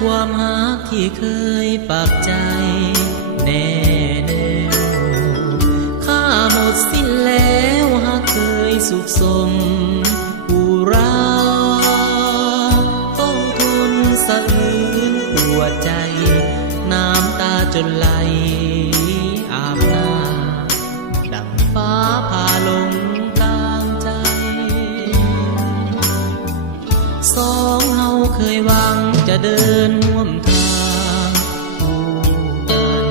ความฮักที่เคยปักใจแน่แน่ข้าหมดสิ้นแล้วฮักเคยสุขสมอุราต้องทนสะอื้นปวดใจน้ำตาจนไหลอาบหน้าดังฟ้าผ่าลงกลางใจสองเฮาเคยหวังจะเดินร่วมทางคู่กัน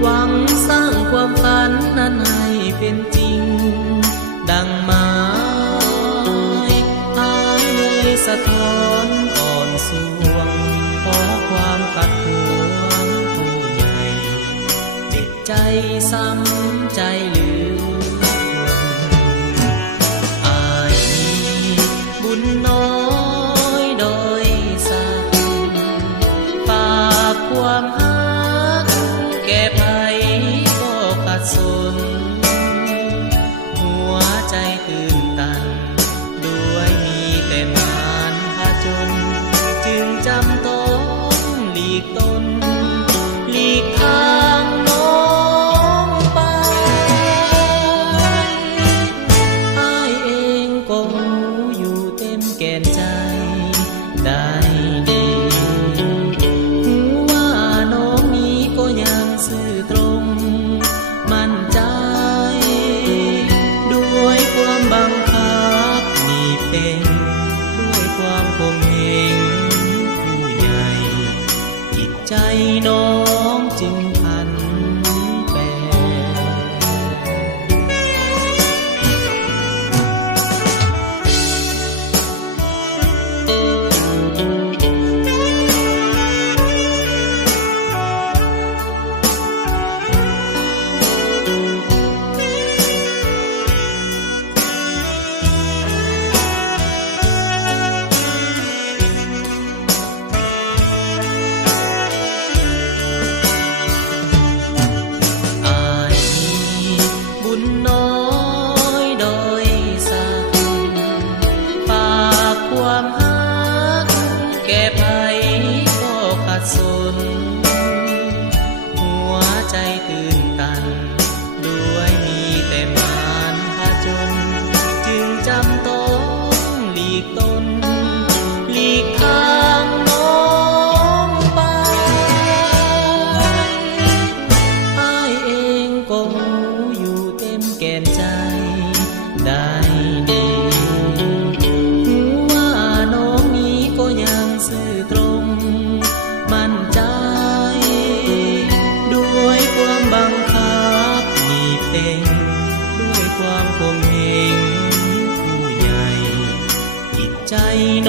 หวังสร้างความฝันนั้นให้เป็นจริงดังไม้อายเลยสะท้อนอ่อนสวงขอความขัดหวงผู้ใหญ่เจ็บใจซ้ำใจลืมอายมีบุญน้อยโดยสักฝากความฮักแก่ไผก็ขัดสนหัวใจตื่นตันด้วยมีแต่งานผจญจึงจำต้องหลีกตนหลีกทางน้องไปอ้ายเองก็รู้อยู่เต็มแก่นใจได้ดีรู้ว่าน้องนี้ก็ยังซื่อตรงมั่นใจด้วยความบังคับนี่เป็นด้วยความคมเหงผู้ใหญ่จิตใจน้องจึงพันแปร ใจโน